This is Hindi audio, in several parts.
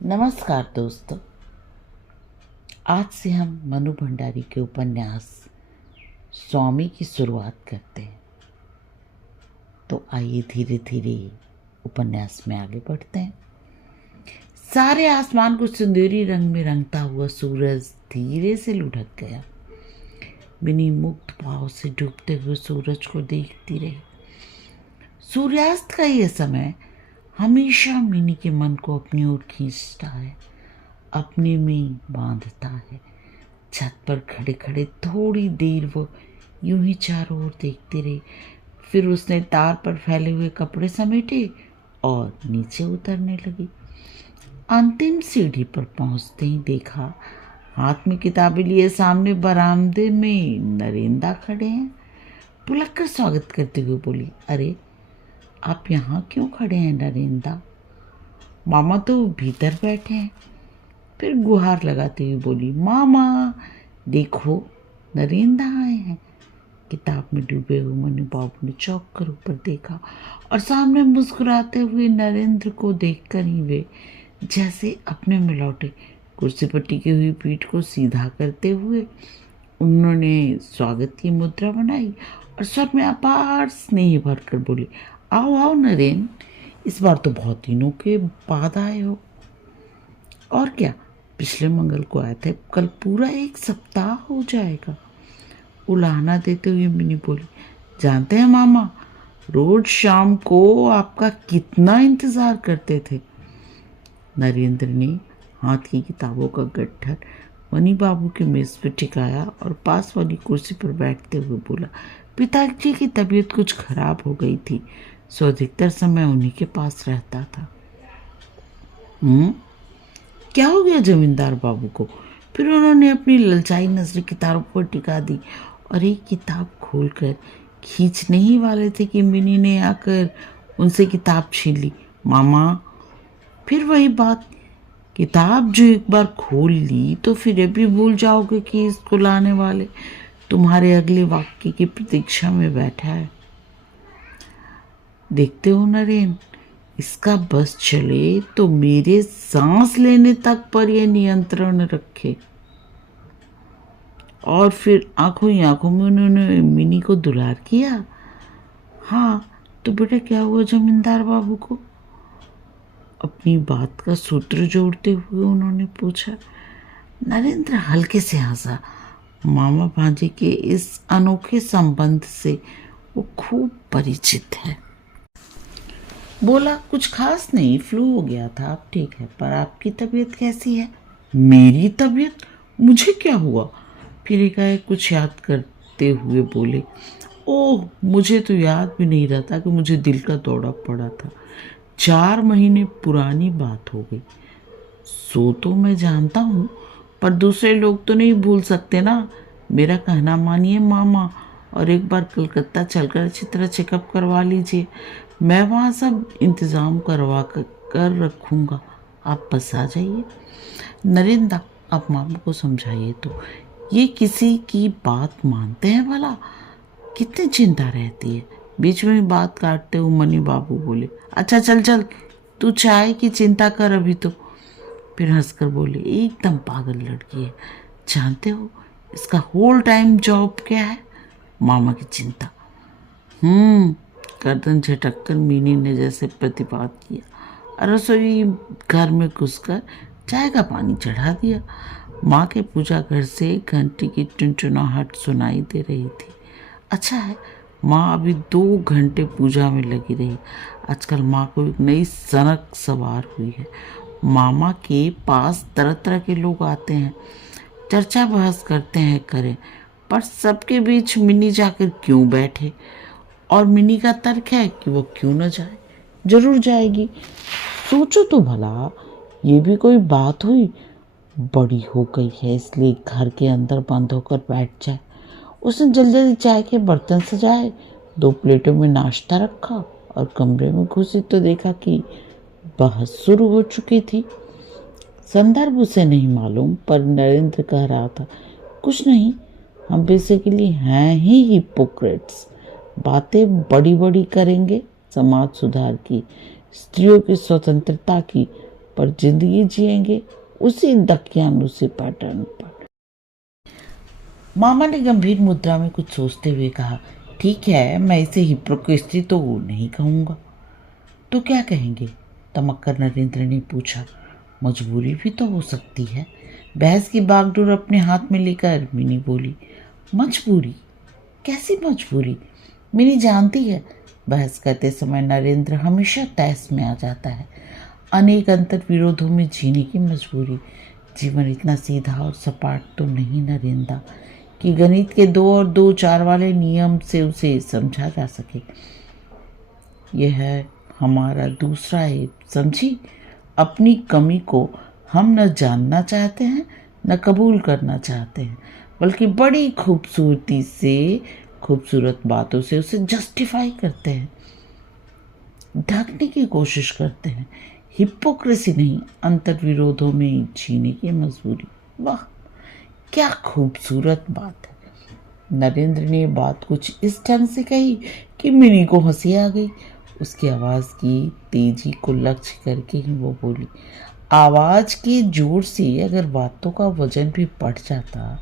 नमस्कार दोस्तों। आज से हम मनु भंडारी के उपन्यास स्वामी की शुरुआत करते हैं। तो आइए धीरे धीरे उपन्यास में आगे बढ़ते हैं। सारे आसमान को सिंदूरी रंग में रंगता हुआ सूरज धीरे से लुढ़क गया। मिनी मुग्ध भाव से डूबते हुए सूरज को देखती रही। सूर्यास्त का यह समय हमेशा मिनी के मन को अपनी ओर खींचता है, अपने में बांधता है। छत पर खड़े खड़े थोड़ी देर वो यूं ही चारों ओर देखती रही। फिर उसने तार पर फैले हुए कपड़े समेटे और नीचे उतरने लगी। अंतिम सीढ़ी पर पहुंचते ही देखा हाथ में किताबें लिए सामने बरामदे में नरेंदा खड़े हैं। पुलक कर स्वागत करते हुए बोली, अरे आप यहाँ क्यों खड़े हैं नरेंदा? मामा तो भीतर बैठे हैं। फिर गुहार लगाते हुए बोली, मामा देखो नरेंदा आए हैं। किताब में डूबे हुए मनु बाबू ने चौंक कर ऊपर देखा और सामने मुस्कुराते हुए नरेंद्र को देखकर ही वे जैसे अपने में लौटे। कुर्सी पर टिकी हुई पीठ को सीधा करते हुए उन्होंने स्वागत की मुद्रा बनाई और स्वर में अपार स्नेह भरकर बोली, आओ आओ नरेन, इस बार तो बहुत दिनों के बाद आए हो। और क्या, पिछले मंगल को आए थे, कल पूरा एक सप्ताह हो जाएगा। उलाहना देते हुए मिनी बोली, जानते हैं मामा, रोज शाम को आपका कितना इंतजार करते थे। नरेंद्र ने हाथ की किताबों का गट्ठर मनी बाबू के मेज पर टिकाया और पास वाली कुर्सी पर बैठते हुए बोला, पिताजी की तबीयत कुछ खराब हो गई थी, सो अधिकतर समय उन्हीं के पास रहता था। क्या हो गया जमींदार बाबू को? फिर उन्होंने अपनी ललचाई नजरें किताबों पर टिका दी और एक किताब खोलकर खींचने ही वाले थे कि मिनी ने आकर उनसे किताब छीन ली। मामा, फिर वही बात, किताब जो एक बार खोल ली तो फिर भी भूल जाओगे कि इसको लाने वाले तुम्हारे अगले वाक्य की प्रतीक्षा में बैठा है। देखते हो नरेन, इसका बस चले तो मेरे सांस लेने तक पर यह नियंत्रण रखे। और फिर आंखों ही आंखों में उन्होंने मिनी को दुलार किया। हाँ तो बेटा क्या हुआ जमींदार बाबू को? अपनी बात का सूत्र जोड़ते हुए उन्होंने पूछा। नरेंद्र हल्के से हंसा। मामा भांजे के इस अनोखे संबंध से वो खूब परिचित है। बोला, कुछ खास नहीं, फ्लू हो गया था, अब ठीक है, पर आपकी तबीयत कैसी है? मेरी तबीयत? मुझे क्या हुआ? फिर एकाएक कुछ याद करते हुए बोले, ओह मुझे तो याद भी नहीं रहता कि मुझे दिल का दौरा पड़ा था। 4 महीने पुरानी बात हो गई। सो तो मैं जानता हूँ, पर दूसरे लोग तो नहीं भूल सकते ना। मेरा कहना मानिए मामा, और एक बार कलकत्ता चलकर अच्छी तरह चेकअप करवा लीजिए। मैं वहाँ सब इंतज़ाम करवा कर रखूँगा, आप बस आ जाइए। नरेंद्र, आप मामा को समझाइए तो, ये किसी की बात मानते हैं भला? कितनी चिंता रहती है। बीच में बात काटते हुए मनी बाबू बोले, अच्छा चल चल, तू चाय की चिंता कर अभी तो। फिर हंसकर बोले, एकदम पागल लड़की है, जानते हो इसका होल टाइम जॉब क्या है? मामा की चिंता। गर्दन झटक कर मीनी ने जैसे प्रतिवाद किया। रसोई घर में घुसकर चाय का पानी चढ़ा दिया। माँ के पूजा घर से घंटी की टुनटुनाहट सुनाई दे रही थी। अच्छा है, माँ अभी 2 घंटे पूजा में लगी रही। आजकल माँ को एक नई सनक सवार हुई है। मामा के पास तरह तरह के लोग आते हैं, चर्चा बहस करते हैं, करें, पर सबके बीच मिनी जाकर क्यों बैठे? और मिनी का तर्क है कि वो क्यों न जाए, जरूर जाएगी। सोचो तो भला, ये भी कोई बात हुई? बड़ी हो गई है इसलिए घर के अंदर बंद होकर बैठ जाए। उसने जल्दी जल्दी चाय के बर्तन सजाए, 2 प्लेटों में नाश्ता रखा और कमरे में घुसी तो देखा कि बहस शुरू हो चुकी थी। संदर्भ उसे नहीं मालूम, पर नरेंद्र कह रहा था, कुछ नहीं, हम बेसिकली हैं ही हिपोक्रेट्स। बातें बड़ी बड़ी करेंगे समाज सुधार की, स्त्रियों की स्वतंत्रता की, पर जिंदगी जिएंगे उसी दकियानुसी पैटर्न पर। मामा ने गंभीर मुद्रा में कुछ सोचते हुए कहा, ठीक है, मैं इसे हिपोक्रेसी तो नहीं कहूँगा। तो क्या कहेंगे? तमक्कर नरेंद्र ने पूछा। मजबूरी भी तो हो सकती है। बहस की बागडोर अपने हाथ में लेकर मिनी बोली। मजबूरी? कैसी मजबूरी? मिनी जानती है, बहस करते समय नरेंद्र हमेशा तहस में आ जाता है। अनेक अंतर विरोधों में जीने की मजबूरी। जीवन इतना सीधा और सपाट तो नहीं नरेंद्र कि गणित के 2 और 2 4 वाले नियम से उसे समझा जा सके। यह है हमारा दूसरा ऐप, समझी? अपनी कमी को हम न जानना चाहते हैं न कबूल करना चाहते हैं, बल्कि बड़ी खूबसूरती से खूबसूरत बातों से उसे जस्टिफाई करते हैं, ढकने की कोशिश करते हैं। हिपोक्रेसी नहीं, अंतर्विरोधों में जीने की मजबूरी। वाह, क्या खूबसूरत बात है। नरेंद्र ने बात कुछ इस ढंग से कही कि मिनी को हंसी आ गई। उसकी आवाज़ की तेजी को लक्ष्य करके ही वो बोली, आवाज़ के जोर से अगर बातों का वजन भी बढ़ जाता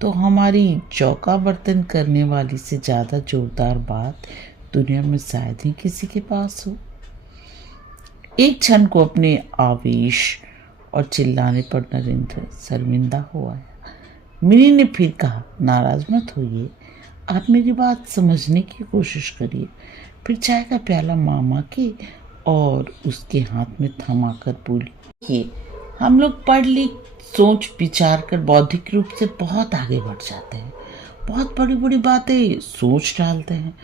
तो हमारी चौका बर्तन करने वाली से ज़्यादा जोरदार बात दुनिया में शायद ही किसी के पास हो। एक क्षण को अपने आवेश और चिल्लाने पर नरेंद्र शर्मिंदा हो आया। मिनी ने फिर कहा, नाराज मत होइए, आप मेरी बात समझने की कोशिश करिए। फिर चाय का प्याला मामा के और उसके हाथ में थमाकर बोली, कि हम लोग पढ़ लिख सोच विचार कर बौद्धिक रूप से बहुत आगे बढ़ जाते हैं, बहुत बड़ी बड़ी बातें सोच डालते हैं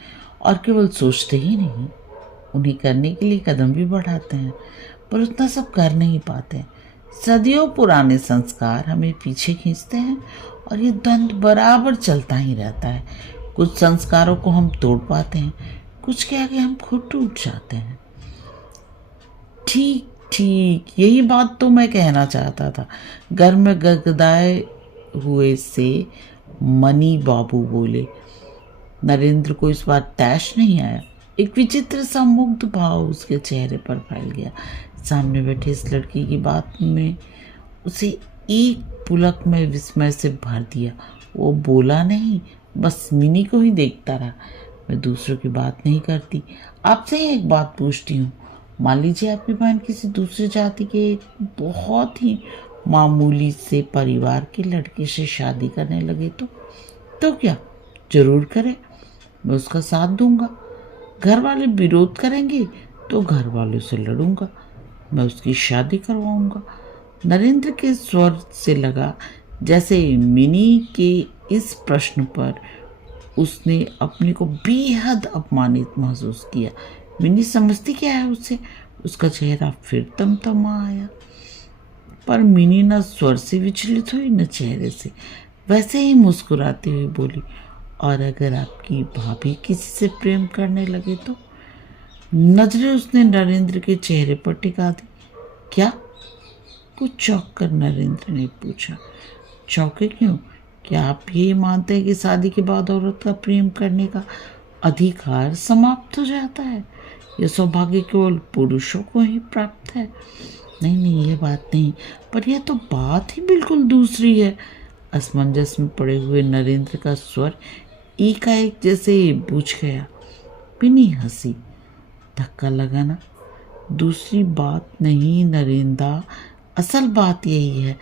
और केवल सोचते ही नहीं, उन्हें करने के लिए कदम भी बढ़ाते हैं, पर उतना सब कर नहीं पाते। सदियों पुराने संस्कार हमें पीछे खींचते हैं और ये द्वंद्व बराबर चलता ही रहता है। कुछ संस्कारों को हम तोड़ पाते हैं, कुछ के आगे हम खुद टूट जाते हैं। ठीक ठीक, यही बात तो मैं कहना चाहता था। घर में गदगदाए हुए से मनी बाबू बोले। नरेंद्र को इस बार तैश नहीं आया। एक विचित्र सा मुग्ध भाव उसके चेहरे पर फैल गया। सामने बैठे इस लड़की की बात में उसे एक पुलक में विस्मय से भर दिया। वो बोला नहीं, बस मिनी को ही देखता रहा। मैं दूसरों की बात नहीं करती, आपसे ही एक बात पूछती हूँ। मान लीजिए आपकी बहन किसी दूसरी जाति के एक बहुत ही मामूली से परिवार के लड़के से शादी करने लगे तो क्या? जरूर करे, मैं उसका साथ दूंगा। घर वाले विरोध करेंगे तो घर वालों से लड़ूंगा, मैं उसकी शादी करवाऊंगा। नरेंद्र के स्वर से लगा जैसे मिनी के इस प्रश्न पर उसने अपने को बेहद अपमानित महसूस किया। मिनी समझती क्या है उसे? उसका चेहरा फिर तमतमा आया, पर मिनी न स्वर से विचलित हुई न चेहरे से। वैसे ही मुस्कुराती हुई बोली, और अगर आपकी भाभी किसी से प्रेम करने लगे तो? नजरें उसने नरेंद्र के चेहरे पर टिका दी। क्या? कुछ चौंक कर नरेंद्र ने पूछा। चौंके क्यों? क्या आप ये मानते हैं कि शादी के बाद औरत का प्रेम करने का अधिकार समाप्त हो जाता है? यह सौभाग्य केवल पुरुषों को ही प्राप्त है? नहीं नहीं, ये बात नहीं, पर यह तो बात ही बिल्कुल दूसरी है। असमंजस में पड़े हुए नरेंद्र का स्वर एकाएक जैसे बुझ गया। मिनी हंसी। धक्का लगा ना? दूसरी बात नहीं नरेंद्र, असल बात यही है,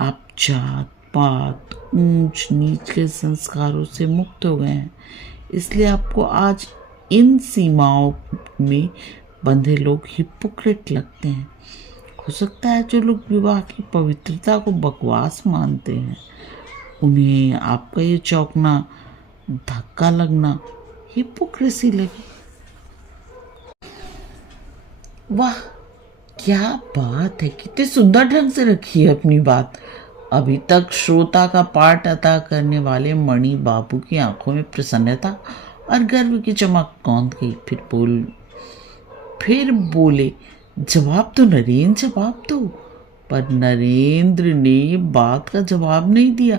आप जात पात ऊंच नीच के संस्कारों से मुक्त हो गए हैं, इसलिए आपको आज इन सीमाओं में बंधे लोग हिपोक्रेट लगते हैं। हो सकता है जो लोग विवाह की पवित्रता को बकवास मानते हैं, उन्हें आपका ये चौंकना, धक्का लगना हिपोक्रेसी लगे। वाह, क्या बात है, कितने सुंदर ढंग से रखी है अपनी बात। अभी तक श्रोता का पाठ अदा करने वाले मणि बाबू की आंखों में प्रसन्नता और गर्व की चमक कौंध गई। फिर बोले, जवाब दो नरेंद्र, जवाब दो। पर नरेंद्र ने बात का जवाब नहीं दिया।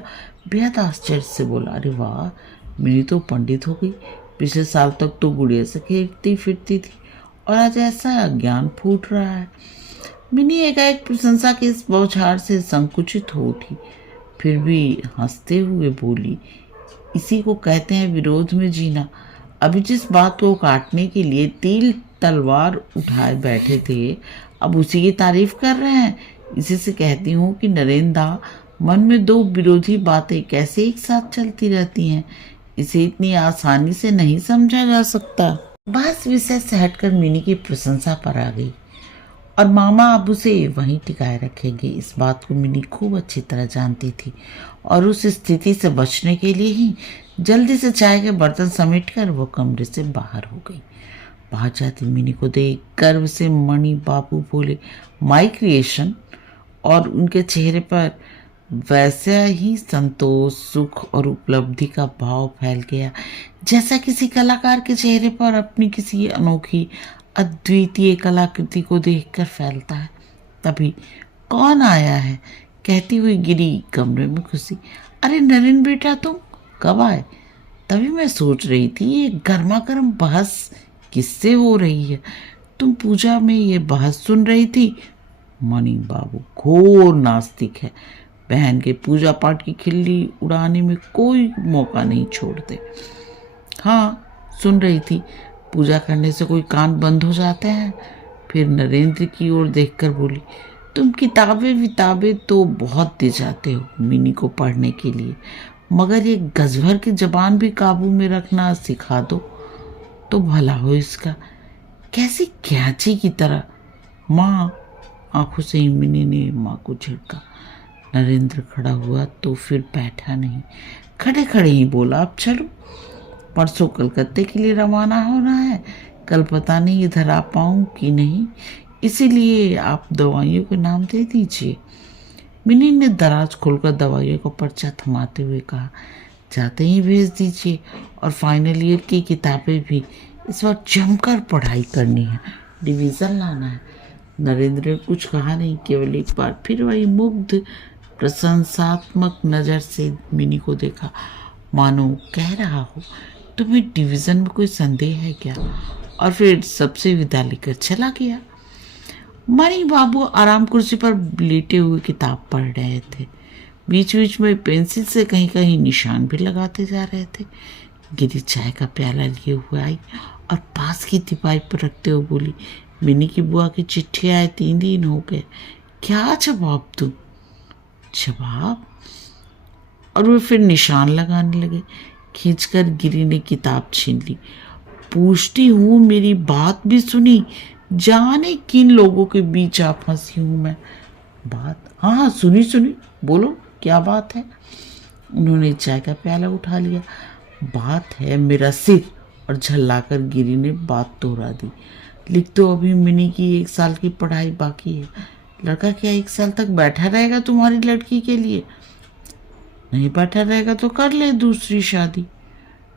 बेहद आश्चर्य से बोला, अरे वाह, मेरी तो पंडित हो गई। पिछले साल तक तो गुड़िया से खेलती फिरती थी और आज ऐसा ज्ञान फूट रहा है। मिनी एकाएक प्रशंसा के इस बौछार से संकुचित हो उठी, फिर भी हंसते हुए बोली, इसी को कहते हैं विरोध में जीना। अभी जिस बात को काटने के लिए तीर तलवार उठाए बैठे थे, अब उसी की तारीफ कर रहे हैं। इसी से कहती हूँ कि नरेंद्र, मन में दो विरोधी बातें कैसे एक साथ चलती रहती हैं, इसे इतनी आसानी से नहीं समझा जा सकता। बस विषय से हटकर मिनी की प्रशंसा पर आ गई और मामा अब उसे वहीं टिकाए रखेंगे, इस बात को मिनी खूब अच्छी तरह जानती थी और उस स्थिति से बचने के लिए ही जल्दी से चाय के बर्तन समेटकर वो कमरे से बाहर हो गई। बाहर जाती मिनी को देख गर्व से मणि बाबू बोले, माई क्रिएशन, और उनके चेहरे पर वैसा ही संतोष, सुख और उपलब्धि का भाव फैल गया जैसा किसी कलाकार के चेहरे पर अपनी किसी अनोखी अद्वितीय कलाकृति को देखकर फैलता है। तभी कौन आया है, कहती हुई गिरी कमरे में घुसी। अरे नरेन बेटा, तुम कब आए? तभी मैं सोच रही थी ये गर्मा गर्म बहस किससे हो रही है। तुम पूजा में ये बहस सुन रही थी? मणि बाबू घोर नास्तिक है, बहन के पूजा पाठ की खिल्ली उड़ाने में कोई मौका नहीं छोड़ते। हाँ, सुन रही थी। पूजा करने से कोई कान बंद हो जाते हैं? फिर नरेंद्र की ओर देखकर बोली, तुम किताबें तो बहुत दे जाते हो मिनी को पढ़ने के लिए, मगर ये गजभर की जबान भी काबू में रखना सिखा दो तो भला हो इसका। कैसी कैंची की तरह। माँ, आंखों से ही मिनी ने माँ को झिड़का। नरेंद्र खड़ा हुआ तो फिर बैठा नहीं, खड़े खड़े ही बोला, अब चलो, परसों कलकत्ते के लिए रवाना होना है, कल पता नहीं इधर आ पाऊँ कि नहीं, इसीलिए आप दवाइयों के नाम दे दीजिए। मिनी ने दराज खोलकर दवाइयों का पर्चा थमाते हुए कहा, जाते ही भेज दीजिए, और फाइनल ईयर की किताबें भी इस बार जमकर पढ़ाई करनी है, डिवीज़न लाना है। नरेंद्र ने कुछ कहा नहीं, केवल एक बार फिर वही मुग्ध प्रशंसात्मक नज़र से मिनी को देखा, मानो कह रहा हो, तुम्हें डिवीज़न में कोई संदेह है क्या? और फिर सबसे विदा लेकर चला गया। मणि बाबू आराम कुर्सी पर लेटे हुए किताब पढ़ रहे थे, बीच बीच में पेंसिल से कहीं कहीं निशान भी लगाते जा रहे थे। गिरी चाय का प्याला लिए हुए आई और पास की तिपाई पर रखते हुए बोली, मिनी की बुआ की चिट्ठी आए 3 दिन हो गए, क्या जवाब दूं? जवाब? और वो फिर निशान लगाने लगे। खींचकर गिरी ने किताब छीन ली। पूछती हूँ, मेरी बात भी सुनी? जाने किन लोगों के बीच आप फंसी हूँ मैं। बात? हाँ, सुनी, बोलो क्या बात है? उन्होंने चाय का प्याला उठा लिया। बात है मेरा सिर, और झल्लाकर गिरी ने बात दोहरा दी। लिख तो अभी मिनी की 1 साल की पढ़ाई बाकी है। लड़का क्या 1 साल तक बैठा रहेगा तुम्हारी लड़की के लिए? नहीं बैठा रहेगा तो कर ले दूसरी शादी।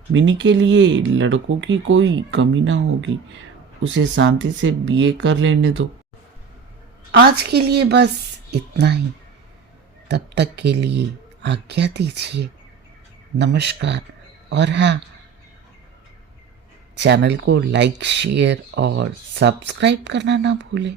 मिनी के लिए लड़कों की कोई कमी ना होगी, उसे शांति से बीए कर लेने दो। आज के लिए बस इतना ही, तब तक के लिए आज्ञा दीजिए। नमस्कार। और हाँ, चैनल को लाइक, शेयर और सब्सक्राइब करना ना भूलें।